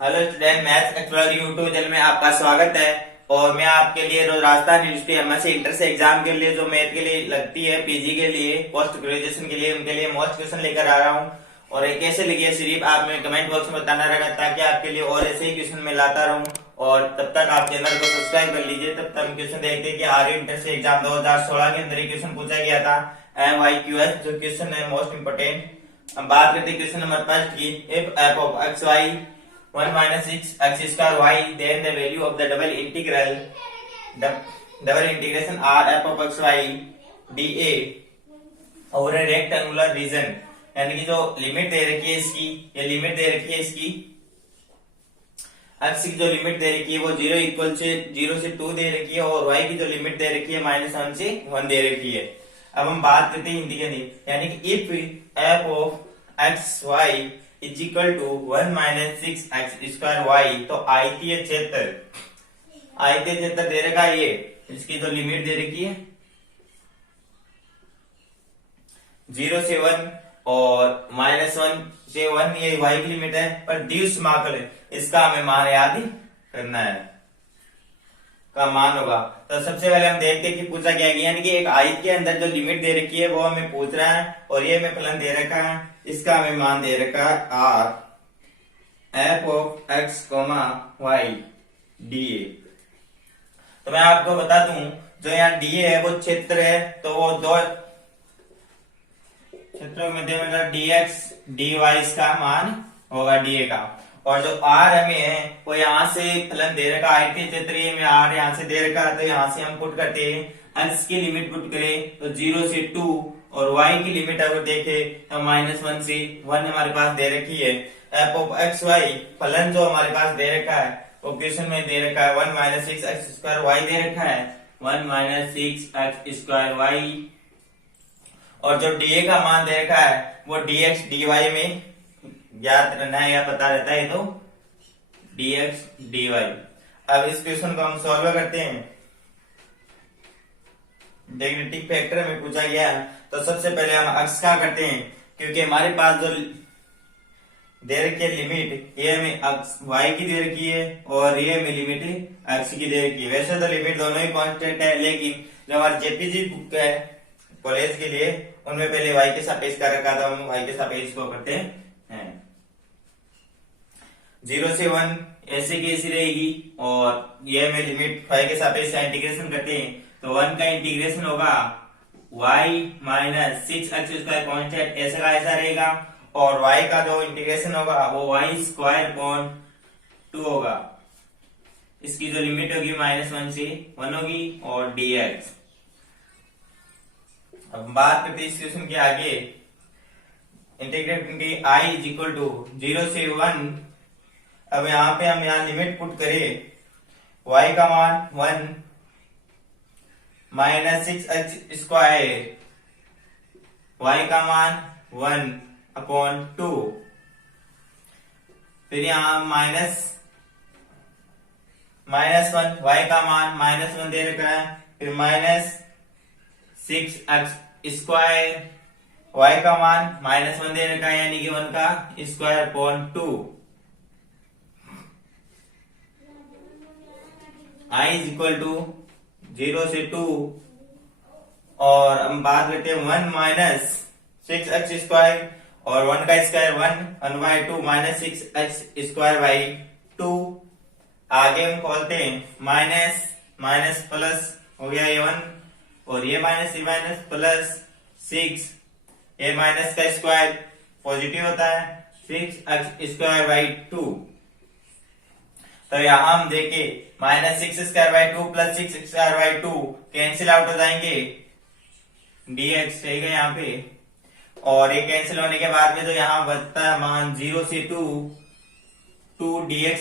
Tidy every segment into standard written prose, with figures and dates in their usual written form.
Hello student, maths explore YouTube channel में आपका स्वागत है। और मैं आपके लिए रोज राजस्थान यूनिवर्सिटी एमएससी इंटर से एग्जाम के लिए जो मैथ के लिए लगती है, पीजी के लिए, पोस्ट ग्रेजुएशन के लिए, उनके लिए मोस्ट क्वेश्चन लेकर आ रहा हूँ। और ये कैसे लिखिए सिर्फ आप में कमेंट बॉक्स में बताना रहेगा, ताकि आपके लिए और ऐसे ही क्वेश्चन मैं लाता रहूँ। और तब तक आप चैनल को सब्सक्राइब कर लीजिए। तब तक हम क्वेश्चन देखते हैं कि आर्य इंटर से एग्जाम 2016 के अंदर क्वेश्चन पूछा गया था MIQS, जो क्वेश्चन है मोस्ट इंपोर्टेंट। हम बात करते हैं क्वेश्चन नंबर फर्स्ट की। If f of x y 1 minus 6 x square y, then the value of the double integration r f of x y dA over a rectangular region। यानी कि जो limit दे रखी है इसकी, ये लिमिट दे रखी है इसकी x की जो लिमिट दे रखी है वो 0 से 2 दे रखी है, और y की जो लिमिट दे रखी है -1 से 1 दे रखी है। अब हम बात करते हैं हिंदी के अंदर, यानी कि if f of x y is equal to 1 minus 6 x square y, तो आयतीय क्षेत्र दे रखा है ये, इसकी जो लिमिट दे रखी है 0 से 1 और -1 से 1, ये वाई की लिमिट है। पर ड्यूस समाकल इसका हमें मान याद करना है, का मान होगा। तो सबसे पहले हम देखते हैं कि पूछा क्या गया, यानी कि एक आयत के अंदर जो लिमिट दे रखी है वो हमें पूछ रहा है, और ये हमें फलन दे रखा है, इसका हमें मान दे रखा है r f of x, y dA। तो मैं आपको बता दूं, जो यहाँ dA है वो क्षेत्र है, तो वो दो क्षेत्रों में dx dy इसका मान होगा dA का। और जो r हमें है वो यहाँ से फलन दे रखा है, आयतीय क्षेत्र में r यहाँ से दे रखा है, तो यहाँ से हम पुट करते हैं। x की लिमिट पुट करें तो 0 से 2, और y की लिमिट अगर देखें तो -1 से 1 हमारे पास दे रखी है। f of x y फलन जो हमारे पास दे रखा है वो क्वेश्चन में दे रखा है 1 minus 6 x square why they रखा है, 1 माइनस 6 एक्स स्क्वायर वाई। और जो dA का मान दे रखा है वो dx dy में ज्ञात रहना है या पता रहता है, तो dx dy। अब इस क्वेश्चन को हम सॉल्व करते हैं। इंटीग्रेटिंग फैक्टर में पूछा गया है, तो सबसे पहले हम x का करते हैं, क्योंकि हमारे पास जो दे रखी है लिमिट, ये हमें y की दे रखी है और ये हमें लिमिट x की दे रखी है। वैसे तो लिमिट दोनों ही कांस्टेंट है, लेकिन जो हमारे जेपीजी बुक है कॉलेज के लिए, उनमें पहले y के सापेक्ष का रखा था, हम y के सापेक्ष को करते हैं। 0 से 1 ऐसे की ऐसी रहेगी, और ये में लिमिट y के सापेक्ष का इंटीग्रेशन करते हैं, तो 1 का इंटीग्रेशन होगा y minus 6 x square constant ऐसा का ऐसा रहेगा, और y का जो इंटीग्रेशन होगा वो y स्क्वायर अपॉन 2 होगा। इसकी जो लिमिट होगी -1 से 1 होगी, और dx। अब बात करते हैं इस क्वेश्चन के आगे। Integrate I is equal to 0 से 1। अब यहाँ पे हम यहाँ लिमिट पुट करें, y का मान 1 माइनस 6 एक्स स्क्वायर, y का मान 1 अपॉन 2, फिर यहाँ माइनस 1, y का मान -1 दे रखा है, फिर -6 एक्स स्क्वायर, y का मान -1 दे रखा है, यानी कि 1 का square upon 2। I is equal to 0 से 2, और हम बात करते हैं 1 माइनस 6 एक्स स्क्वायर, और 1 का square 1 by 2 minus 6 x square by 2। आगे हम खोलते हैं, माइनस माइनस प्लस हो गया ये 1, और ये माइनस प्लस 6, ये माइनस का स्क्वायर पॉजिटिव होता है 6 एक्स स्क्वायर बाई 2। तो यहाँ हम देखे -6 square by 2 plus 6 square by 2 cancel out हो जाएंगे, dx रहेगा यहाँ पे। और ये कैंसिल होने के बाद में जो यहाँ बचता है मान 0 से 2 dx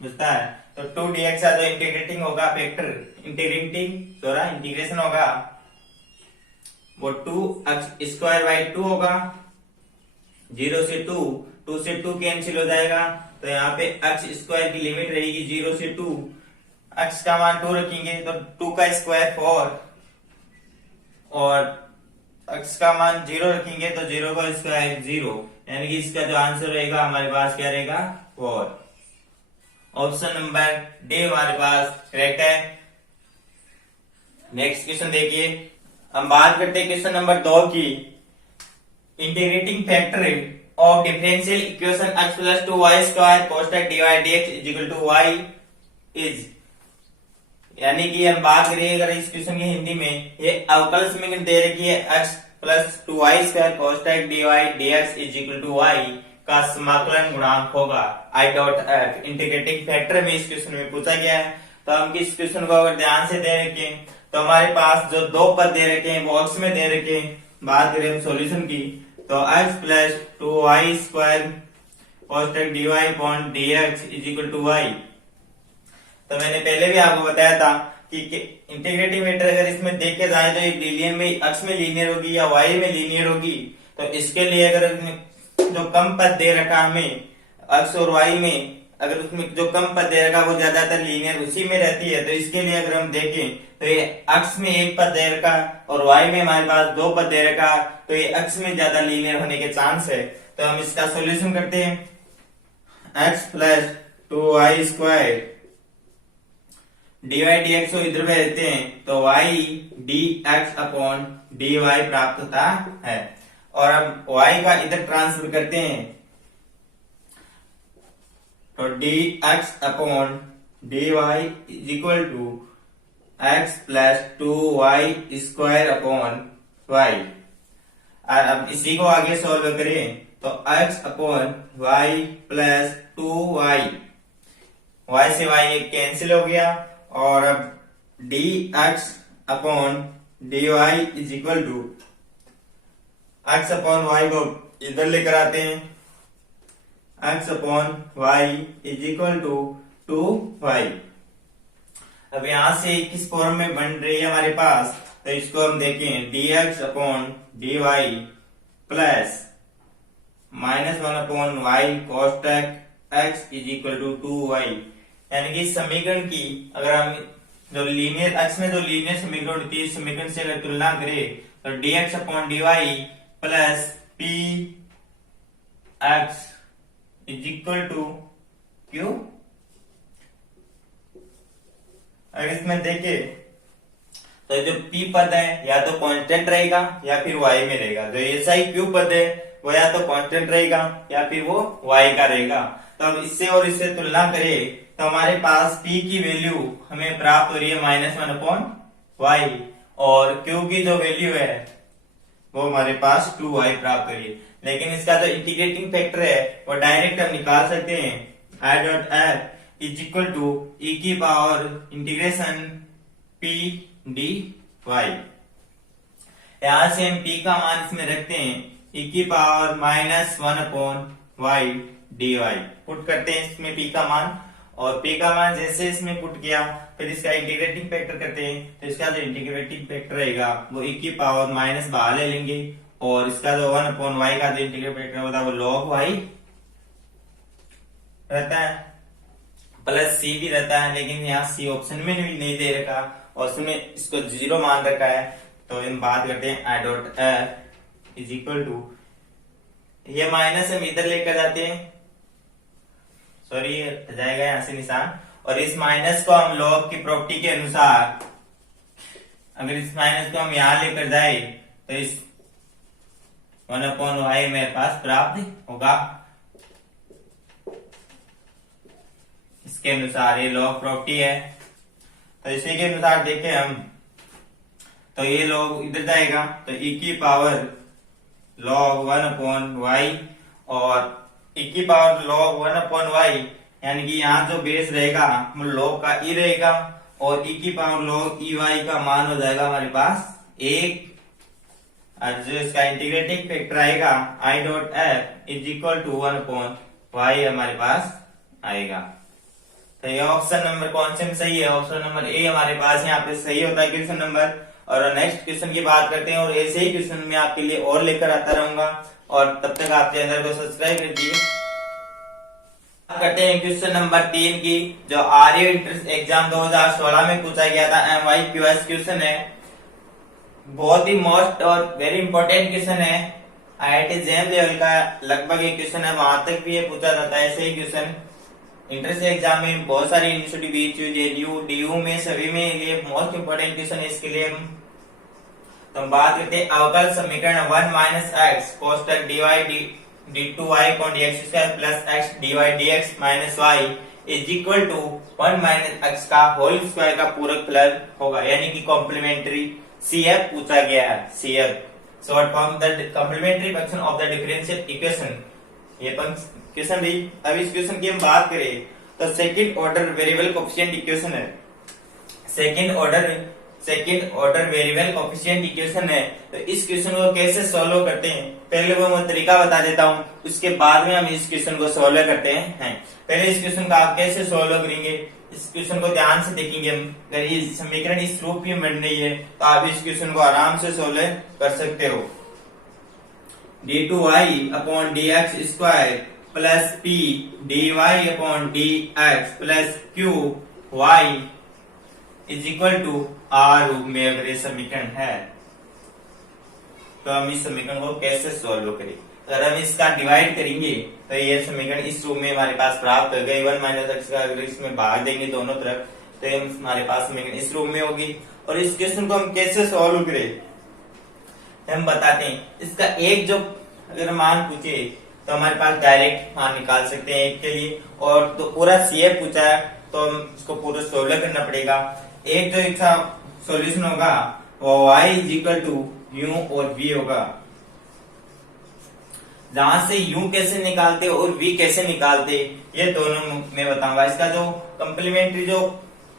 बचता है, तो 2 dx का जो इंटीग्रेटिंग होगा फैक्टर, इंटीग्रेशन होगा वो 2 एक्स स्क्वायर बाई 2 होगा। 0 से 2 से 2 कैंसिल हो जाएगा, तो यहाँ पे एक्स स्क्वायर की लिमिट रहेगी 0 से 2, एक्स का मान 2 रखेंगे तो 2 का स्क्वायर 4, और एक्स का मान 0 रखेंगे तो 0 का स्क्वायर 0, यानी कि इसका जो आंसर रहेगा हमारे पास क्या रहेगा 4। ऑप्शन नंबर डी हमारे पास करेक्ट है। नेक्स्ट क्वेश्चन देखिए, हम बात करते हैं क्वेश्चन नंबर 2 की। Integrating factor of differential equation x plus 2y square cos dy dx is equal to y is, यानी कि हम बात करें अगर इस क्वेश्चन की हिंदी में, ये अवकल समीकरण दे रखी है x plus 2y square cos dy dx is equal to y का समाकलन गुणांक होगा। I dot F integrating factor में इस क्वेश्चन में पूछा गया है। तो हम इस क्वेश्चन को अगर ध्यान से दे रखें तो हमारे पास जो दो पद दे रखे हैं बॉक्स में दे रखे हैं, बात करें हम सॉल्यूशन की तो x plus 2y square cos dy upon dx is equal to y। तो मैंने पहले भी आपको बताया था कि इंटीग्रेटिंग फैक्टर अगर इसमें देखे जाए तो एक लीनियर में x में लीनियर होगी या y में लीनियर होगी। तो इसके लिए अगर जो कम पद दे रखा हमें x और y में, अगर उसमें जो कम पद दे रखा वो ज्यादातर लीनियर उसी में रहती है। तो इसके लिए अगर हम देखें तो ये x में एक पद दे रखा और y में हमारे पास दो पद दे रखा, तो ये x में ज्यादा लीनियर होने के चांस है। तो हम इसका सॉल्यूशन करते हैं। x plus 2y square dy dx को इधर में रहते हैं तो y dx अपॉन dy प्राप्त होता है। और अब y का इधर ट्रांसफर करते हैं तो dx upon dy is equal to x plus 2y square upon y। अब इसी को आगे सॉल्व करें तो x upon y plus 2y, y से y कैंसिल हो गया और अब dx upon dy is equal to x upon y को इधर लेकर आते हैं, x upon y is equal to 2y। अब यहां से किस फॉर्म में बन रही है हमारे पास, तो इसको हम देखें dx upon dy plus minus 1 upon y cos x is equal to 2y। यानी कि समीकरण की अगर हम जो लीनियर x में जो लीनियर समीकरण होती है समीकरण से अगर तुलना करें तो dx upon dy plus p x is equal to q। अगर इसमें देखे तो जो p पद है या तो कांस्टेंट रहेगा या फिर y में रहेगा, जो ऐसा ही q पद है वो या तो कांस्टेंट रहेगा या फिर वो y का रहेगा। तो अब इससे और इससे तुलना करें तो हमारे पास p की वैल्यू हमें प्राप्त हो रही है -1 अपॉन y और q की जो वैल्यू है वो हमारे पास 2y प्राप्त हो रही है। लेकिन इसका जो इंटीग्रेटिंग फैक्टर है वो डायरेक्ट हम निकाल सकते हैं, I dot F is equal to e की पावर इंटीग्रेशन p dy। यहां से हम p का मान इसमें रखते हैं e की power -1 upon y dy put करते हैं इसमें p का मान, और p का मान जैसे इसमें पुट किया फिर इसका इंटीग्रेटिंग फैक्टर करते हैं तो इसका जो इंटीग्रेटिंग फैक्टर रहेगा वो e की पावर माइनस बाहर ले लेंगे और इसका जो 1 अपॉन y का जो इंटीग्रेटिंग फैक्टर होता है वो log y रहता है, प्लस c भी रहता है। लेकिन यहाँ c ऑप्शन में भी नहीं दे रखा और उसमें इसको 0 मान रखा है। तो हम बात करते हैं I dot F is equal to, ये माइनस हम इधर लेकर जाते हैं, सॉरी जाएगा यहां से निशान, और इस माइनस को हम लॉग की प्रॉपर्टी के अनुसार अगर इस माइनस को हम यहां लेकर जाए तो इस 1 अपॉन y मेरे पास प्राप्त होगा। इसके अनुसार ये लॉग प्रॉपर्टी है। तो इसी के अनुसार देखें हम तो ये लॉग इधर जाएगा तो e की पावर log 1 अपॉन y और e की पावर log 1 अपॉन y, यानी कि यहाँ जो बेस रहेगा वो log का e रहेगा और e की पावर log e y का मान हो जाएगा हमारे पास 1। और जो इसका इंटीग्रेटिंग फैक्टर आएगा I dot F is equal to 1 upon y हमारे पास आएगा। तो ये ऑप्शन नंबर कौन से में सही है, ऑप्शन नंबर ए हमारे पास यहाँ पे सही होता है क्वेश्चन नंबर। और नेक्स्ट क्वेश्चन की बात करते हैं और ऐसे ही क्वेश्चन मैं आपके लिए और लेकर आता रहूंगा और तब तक आप चैनल को सब्सक्राइब कर दीजिए। करते हैं क्वेश्चन नंबर 3 की, जो आर्य इंट्रेंस एग्जाम 2016 में पूछा गया था, MYQS क्वेश्चन है, बहुत ही मोस्ट और वेरी इंपॉर्टेंट क्वेश्चन है। IIT JEM लेवल का लगभग एक क्वेश्चन है, वहां तक भी ये पूछा जाता है ऐसे ही क्वेश्चन। इंट्रेंस एग्जाम में बहुत सारी यूनिवर्सिटी बीएचयू जेडीयू डीयू में सभी में ये मोस्ट इंपोर्टेंट क्वेश्चन है। इसके लिए तो हम बात करते हैं अवकल समीकरण 1 माइनस एक्स कोष्टक dy d2y upon dx square plus x dy dx minus y is equal to 1 minus x का होल स्क्वायर का पूरक फलन होगा, यानी कि कॉम्प्लीमेंट्री CF पूछा गया है। CF short form the complementary function of the differential equation. ये क्वेश्चन भी, अब इस क्वेश्चन की हम बात करें तो second order variable coefficient equation है। Second order variable coefficient equation है। तो इस क्वेश्चन को कैसे सॉल्व करते हैं, पहले वो मैं तरीका बता देता हूँ, उसके बाद में हम इस क्वेश्चन को सॉल्व करते हैं। पहले इस क्वेश्चन का आप कैसे सॉल्व करेंगे, इस क्वेश्चन को ध्यान से देखेंगे हम। अगर ये समीकरण इस रूप में बन रही है तो आप इस क्वेश्चन को आराम से सॉल्व कर सकते हो। d2y upon dx square plus p dy upon dx plus q y is equal to r रूप में अगर ये समीकरण है तो हम इस समीकरण को कैसे सॉल्व करें। अगर हम इसका डिवाइड करेंगे तो ये समीकरण इस रूप में हमारे पास प्राप्त हो गई। 1 माइनस एक्स का अगर इसमें भाग देंगे दोनों तरफ तो हमारे पास समीकरण इस रूप में होगी। और इस क्वेश्चन को हम कैसे सॉल्व करें हम बताते हैं। इसका एक जो अगर मान पूछे तो हमारे पास डायरेक्ट मान निकाल सकते हैं एक के लिए, और तो पूरा CF पूछा है तो हम इसको पूरा सॉल्व करना पड़ेगा। एक जो इसका सॉल्यूशन होगा वो y is equal to u और v होगा। जहां से u कैसे निकालते और v कैसे निकालते ये दोनों मैं बताऊंगा। इसका जो कॉम्प्लीमेंट्री जो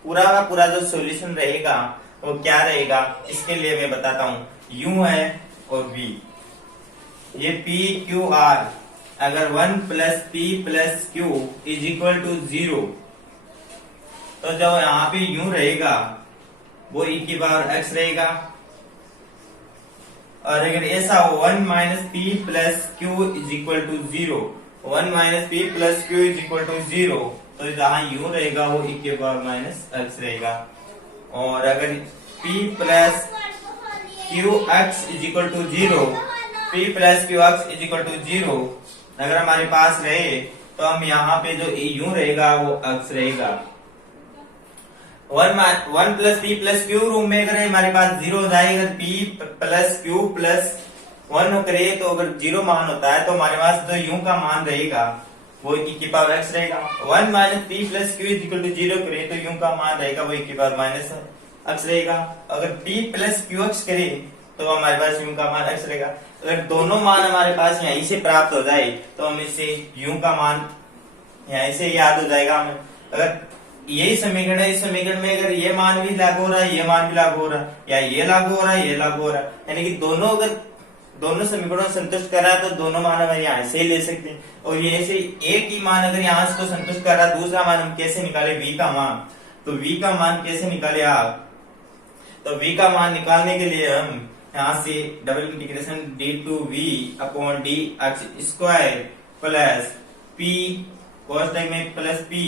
पूरा का पूरा जो सॉल्यूशन रहेगा वो क्या रहेगा, इसके लिए मैं बताता हूँ। u है और v, ये p q r, अगर 1 plus p plus q is equal to 0 तो जो यहाँ पे u रहेगा वो e की पावर x रहेगा। और अगर ऐसा हो 1 minus p plus q is equal to 0, 1 minus p plus q is equal to 0 तो जहां u रहेगा वो e के पावर माइनस x रहेगा। और अगर p plus q x is equal to 0, p plus q x is equal to 0 अगर हमारे पास रहे तो हम यहाँ पे जो u रहेगा वो x रहेगा। 1 plus p plus Q room में अगर हमारे पास 0 हो जाएगा, p प्लस क्यू प्लस 1 करे तो अगर 0 मान होता है तो हमारे पास जो u का मान रहेगा वो e की पावर x रहेगा। 1 minus p plus q is equal to 0 करे तो u का मान रहेगा वो e की पावर माइनस x रहेगा। अगर p प्लस क्यू एक्स करे तो हमारे पास u का मान x रहेगा। अगर दोनों मान हमारे पास यहीं से प्राप्त हो जाए तो हम इसे u का मान यहीं से याद हो जाएगा हमें। अगर यही समीकरण है, इस समीकरण में अगर ये मान भी लागू हो रहा है, ये मान भी लागू हो रहा है, या ये लागू हो रहा है, ये लागू हो रहा है, यानी कि दोनों अगर दोनों समीकरणों संतुष्ट कर रहा है तो दोनों मान हम यहाँ से ले सकते हैं। और ये से एक ही मान अगर यहाँ से संतुष्ट कर रहा है, दूसरा मान हम कैसे निकाले v का मान, तो v का मान कैसे निकाले आप, तो v का मान निकालने के लिए हम यहाँ से double integration d2v upon dx square plus p कोष्टक में plus p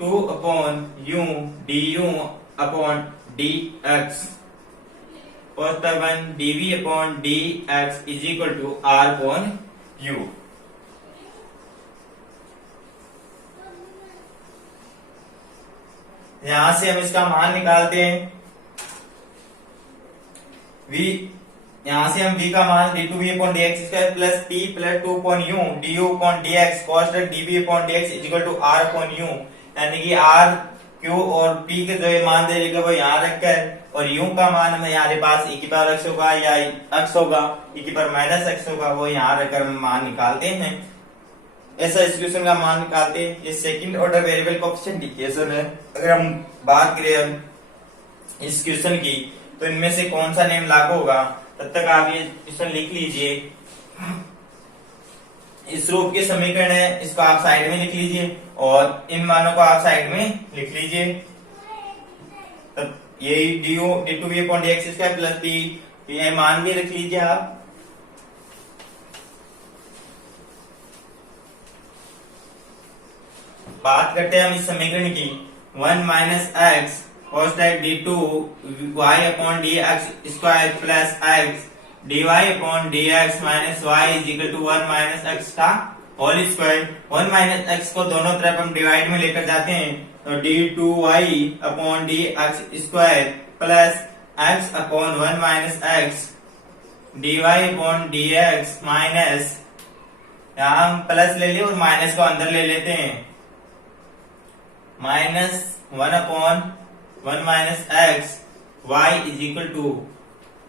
2 upon u du upon dx कोष्टक 1 dv upon dx is equal to r upon u। यहां से हम इसका मान निकालते हैं v, यहां से हम v का मान d2v upon dx square plus p plus 2 upon u du upon dx कोष्टक dv upon dx is equal to r upon u, यानी कि r q और p के जो मान दे देगा वो यहाँ रखकर, और u का मान हमें हमारे पास e की पावर x होगा या x होगा e की पावर माइनस x होगा, वो यहाँ रखकर हम मान निकालते हैं। ऐसा इस क्वेश्चन का मान निकालते हैं। ये second order variable coefficient equation है। अगर हम बात करें इस क्वेश्चन की तो इनमें से कौन सा नेम लागू होगा, तब तक आप ये क्वेश्चन लिख लीजिए। इस रूप के समीकरण है, इसको आप साइड में लिख लीजिए और इन मानों को आप साइड में लिख लीजिए। तब ये d2v upon dx square plus p ये मान भी रख लीजिए आप। बात करते हैं हम इस समीकरण की 1 माइनस एक्स कोष्टक d2y upon dx square plus x dy upon dx minus y is equal to 1 minus x का होल स्क्वायर 1 माइनस एक्स को दोनों तरफ हम डिवाइड में लेकर जाते हैं तो d2y upon D x square plus x upon 1 minus x dy upon D x minus, यहां हम प्लस ले लिए और माइनस को अंदर ले लेते हैं, minus 1 upon 1 minus x y is equal to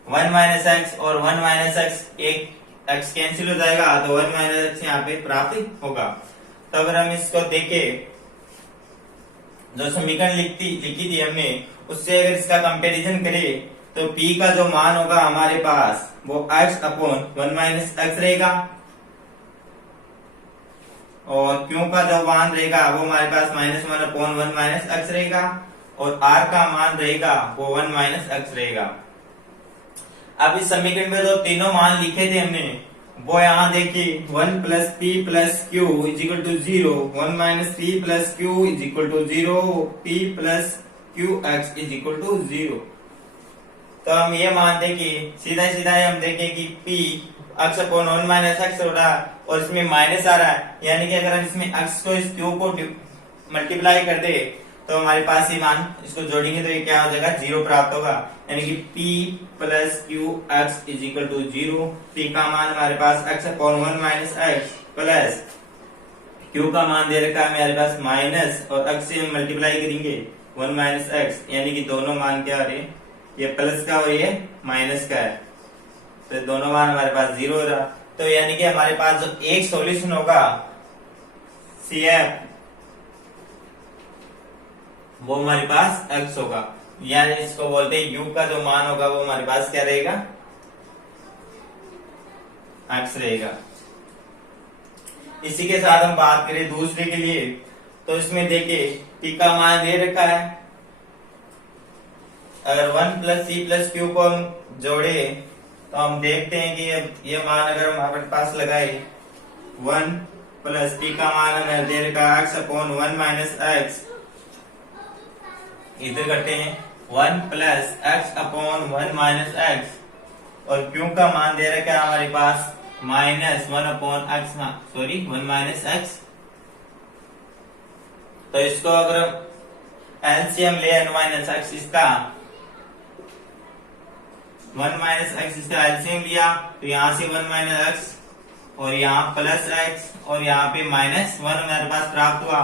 1 minus x और 1 माइनस एक्स, एक x कैंसिल हो जाएगा तो 1 माइनस एक्स यहाँ पे प्राप्त होगा। तो अगर हम इसको देखें, जो समीकरण लिखी थी हमने, उससे अगर इसका कंपैरिजन करें तो p का जो मान होगा हमारे पास वो x अपॉन 1 माइनस एक्स रहेगा और q का जो मान रहेगा वो हमारे पास -1 अपॉन 1 माइनस एक्स रहेगा और r का मान रहेगा वो 1 माइनस एक्स रहेगा। अब इस समीकरण में जो तीनों मान लिखे थे हमने वो यहाँ देखिए 1 plus p plus q is equal to 0, 1 minus p plus q is equal to 0, p plus q x is equal to 0। तो हम ये मानते कि सीधा सीधा हम देखें कि p x upon 1 minus x हो रहा है और इसमें माइनस आ रहा है, यानी कि अगर हम इसमें x को इस q को मल्टीप्लाई कर दे तो हमारे पास ये मान इसको जोड़ेंगे तो ये क्या हो जाएगा, 0 प्राप्त होगा, यानी कि p plus q x is equal to 0। p का मान हमारे पास x upon 1 minus x plus q का मान दे रखा है हमारे पास माइनस और x से हम मल्टीप्लाई करेंगे 1 माइनस एक्स, यानी कि दोनों मान क्या आ रहे हैं, ये प्लस का और ये माइनस का है, तो दोनों मान हमारे पास 0 हो रहा। तो यानी कि हमारे पास जो एक सॉल्यूशन होगा CF वो हमारे पास x होगा, यानी इसको बोलते हैं u का जो मान होगा वो हमारे पास क्या रहेगा, x रहेगा। इसी के साथ हम बात करें दूसरे के लिए, तो इसमें देखिए p का मान दे रखा है, अगर 1 प्लस सी प्लस क्यू को हम जोड़े तो हम देखते हैं कि ये मान अगर हम हमारे पास लगाए 1 प्लस p का मान हमें दे रखा है x अपॉन 1 माइनस एक्स, इधर करते हैं 1 plus x upon 1 minus x और q का मान दे रखा है हमारे पास -1 upon x, sorry 1 minus x. तो इसको अगर एलसीएम ले 1 माइनस एक्स इसका 1 माइनस एक्स इसका एलसीएम लिया तो यहाँ से 1 माइनस एक्स और यहाँ प्लस एक्स और यहाँ पे -1 हमारे पास प्राप्त हुआ,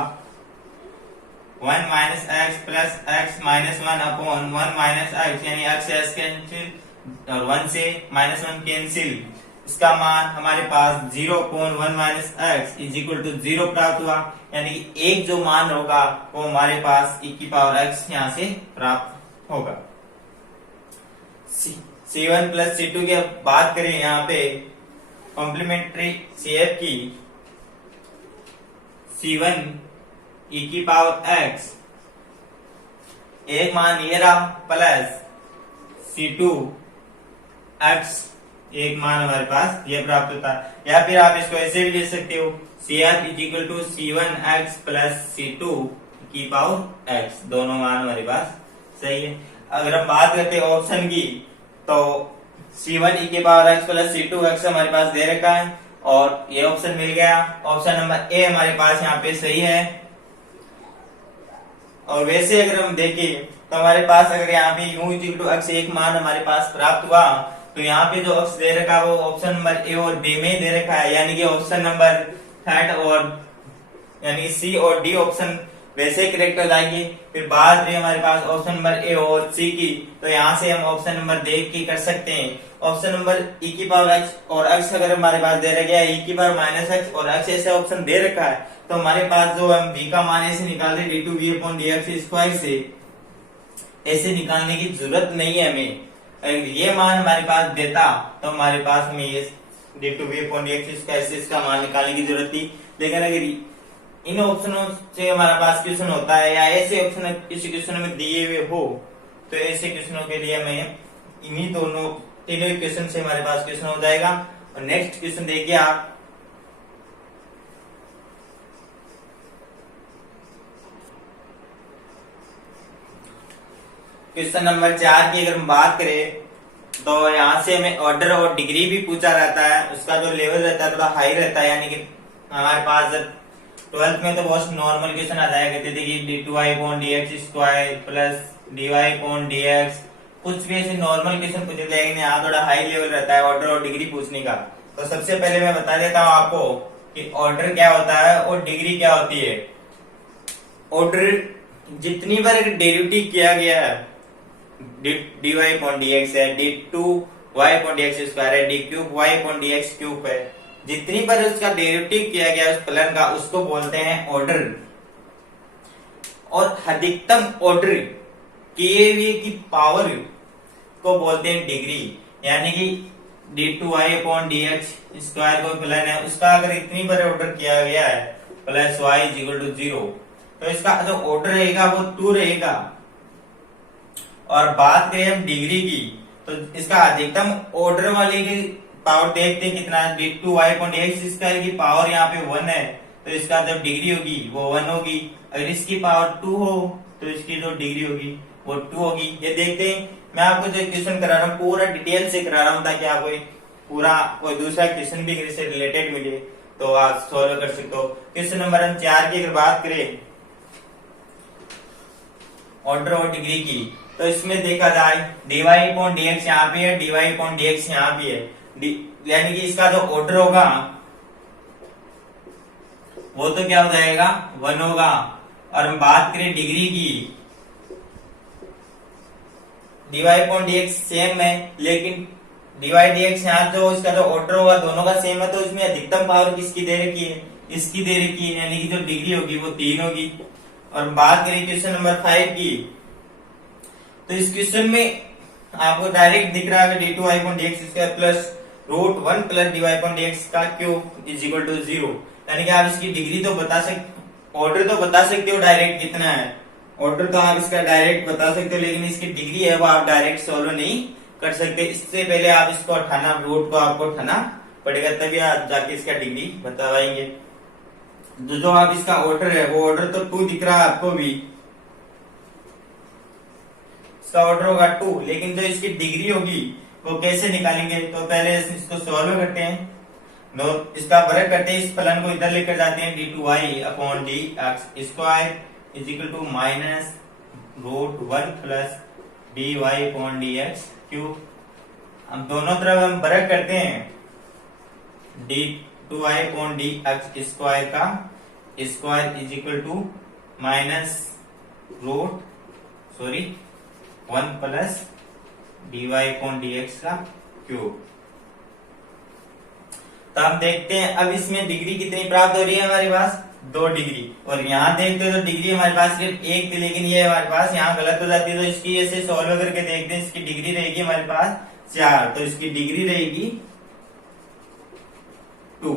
1 minus x plus x -1 upon 1 minus x, यानी एक्स से एक्स कैंसिल और 1 से -1 कैंसिल, इसका मान हमारे पास 0 upon 1 minus x is equal to 0 प्राप्त हुआ, यानी कि एक जो मान होगा वो हमारे पास e की पावर x यहाँ से प्राप्त होगा। C1 प्लस C2 की बात करें यहाँ पे कॉम्प्लीमेंट्री CF की, C1 e की पावर x एक मान ये रहा प्लस C2 x एक मान हमारे पास ये प्राप्त होता है, या फिर आप इसको ऐसे भी लिख सकते हो CF is equal to C1x plus C2 की पावर x, दोनों मान हमारे पास सही है। अगर हम बात करते हैं ऑप्शन की तो C1 e के पावर x प्लस C2x हमारे पास दे रखा है और ये ऑप्शन मिल गया, ऑप्शन नंबर ए हमारे पास यहाँ पे सही है। और वैसे अगर हम देखें तो हमारे पास अगर यहाँ पे u इक्वल टू x एक मान हमारे पास प्राप्त हुआ तो यहाँ पे जो x दे रखा है वो ऑप्शन नंबर ए और बी में दे रखा है, यानी कि ऑप्शन नंबर थर्ड और यानी सी और डी ऑप्शन वैसे करेक्ट हो जाएंगे। फिर बात रही हमारे पास ऑप्शन नंबर ए और सी की, तो यहाँ से हम ऑप्शन नंबर देख के कर सकते हैं। ऑप्शन नंबर e की पावर x और x अगर हमारे पास दे रखा है e की पावर माइनस x और x ऐसे ऑप्शन दे रखा है तो हमारे पास जो हम v का मान ऐसे निकाल रहे d2v अपॉन dx स्क्वायर से, ऐसे निकालने की जरूरत नहीं है हमें। अगर ये मान हमारे पास देता तो हमारे पास हमें ये d2v अपॉन dx स्क्वायर से इसका मान निकालने की जरूरत थी। लेकिन अगर इन ऑप्शनों से हमारे पास क्वेश्चन होता है या ऐसे ऑप्शन किसी क्वेश्चन में दिए हुए हो तो ऐसे क्वेश्चनों के लिए हमें इन्हीं दोनों तीनों क्वेश्चन से हमारे पास क्वेश्चन हो जाएगा। और नेक्स्ट क्वेश्चन देखिए आप, क्वेश्चन नंबर 4 की अगर हम बात करें तो यहाँ से हमें ऑर्डर और डिग्री भी पूछा रहता है, उसका जो लेवल रहता है थोड़ा हाई रहता है, यानी कि हमारे पास जब 12th में तो बहुत नॉर्मल क्वेश्चन आ जाया करते थे कि d2y/dx² प्लस dy/dx, कुछ भी ऐसे नॉर्मल क्वेश्चन पूछे थे, लेकिन यहाँ थोड़ा हाई लेवल रहता है ऑर्डर और डिग्री पूछने का। तो सबसे पहले मैं बता देता हूँ आपको कि ऑर्डर क्या होता है और डिग्री क्या होती है। ऑर्डर जितनी बार डेरिवेटिव किया गया है, dy/dx है, d2y/dx² है, d3y/dx³ है, जितनी बार उसका डेरिवेटिव किया गया उस फलन का, उसको बोलते हैं ऑर्डर। और अधिकतम ऑर्डर किए हुए की पावर को बोलते हैं डिग्री। यानी कि d2y/dx² को फलन है, उसका अगर इतनी बार ऑर्डर किया गया है प्लस y = 0, तो इसका जो ऑर्डर रहेगा वो 2 रहेगा। और बात करें हम डिग्री की, तो इसका अधिकतम ऑर्डर वाले की पावर देखते हैं कितना है, d2y/dx² की पावर यहाँ पे 1 है, तो इसका जब डिग्री होगी वो 1 होगी। अगर इसकी पावर 2 हो तो इसकी जो डिग्री होगी वो 2 होगी। ये देखते हैं, मैं आपको जो क्वेश्चन करा रहा हूँ पूरा डिटेल से करा रहा हूँ ताकि आपको पूरा कोई दूसरा क्वेश्चन भी इससे रिलेटेड मिले तो आप सॉल्व कर सकते हो। क्वेश्चन नंबर हम 4 की अगर बात करें ऑर्डर और डिग्री की, तो इसमें देखा जाए dy/dx यहाँ पे है, dy/dx यहाँ पे है, यानी कि इसका जो ऑर्डर होगा वो तो क्या हो जाएगा 1 होगा। और हम बात करें डिग्री की, dy/dx सेम है, लेकिन dy/dx यहाँ जो इसका जो ऑर्डर होगा दोनों का सेम है, तो इसमें अधिकतम पावर किसकी दे रखी है, इसकी दे रखी है, यानी कि जो डिग्री होगी वो 3 होगी। और बात करें क्वेश्चन नंबर 5 की, तो इस क्वेश्चन में आपको डायरेक्ट दिख रहा है d2y/dx² प्लस √1 प्लस dy/dx³ = 0, यानी कि आप इसकी डिग्री तो बता सकते, ऑर्डर तो बता सकते हो डायरेक्ट कितना है, ऑर्डर तो आप इसका डायरेक्ट बता सकते हो, लेकिन इसकी डिग्री है वो आप डायरेक्ट सॉल्व नहीं कर सकते। इससे पहले आप इसको उठाना, रूट को आपको उठाना पड़ेगा, तभी आप जाके इसका डिग्री बता पाएंगे। जो आप इसका ऑर्डर है वो ऑर्डर तो 2 दिख रहा है आपको भी, इसका ऑर्डर होगा 2, लेकिन जो इसकी डिग्री होगी वो कैसे निकालेंगे, तो पहले इसको सॉल्व करते हैं, इसका वर्ग करते हैं, इस फलन को इधर लेकर जाते हैं, d2y/dx² = -√1 प्लस dy/dx³। हम दोनों तरफ हम वर्ग करते हैं, d2y/dx² का स्क्वायर =(-1 प्लस dy/dx³। तो हम देखते हैं अब इसमें डिग्री कितनी प्राप्त हो रही है हमारे पास 2 डिग्री, और यहाँ देखते हैं तो डिग्री हमारे पास सिर्फ 1 थी, लेकिन ये हमारे पास यहाँ गलत हो जाती है, तो इसकी ऐसे सॉल्व करके देखते हैं, इसकी डिग्री रहेगी हमारे पास 4, तो इसकी डिग्री रहेगी 2।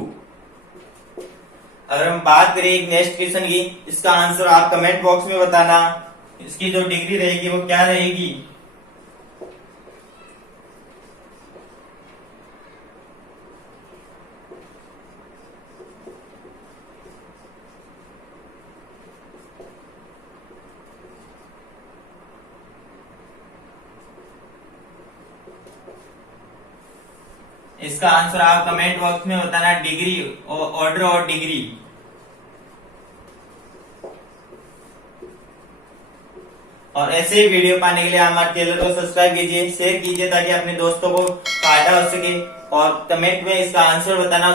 अगर हम बात करें एक नेक्स्ट क्वेश्चन की, इसका आंसर आप कमेंट बॉक्स में बताना, इसकी जो डिग्री रहेगी वो क्या रहेगी। इसका आंसर आप कमेंट बॉक्स में बताना, डिग्री ऑर्डर और डिग्री। और ऐसे ही वीडियो पाने के लिए हमारे चैनल को सब्सक्राइब कीजिए, शेयर कीजिए ताकि अपने दोस्तों को फायदा हो सके, और कमेंट में इसका आंसर बताना।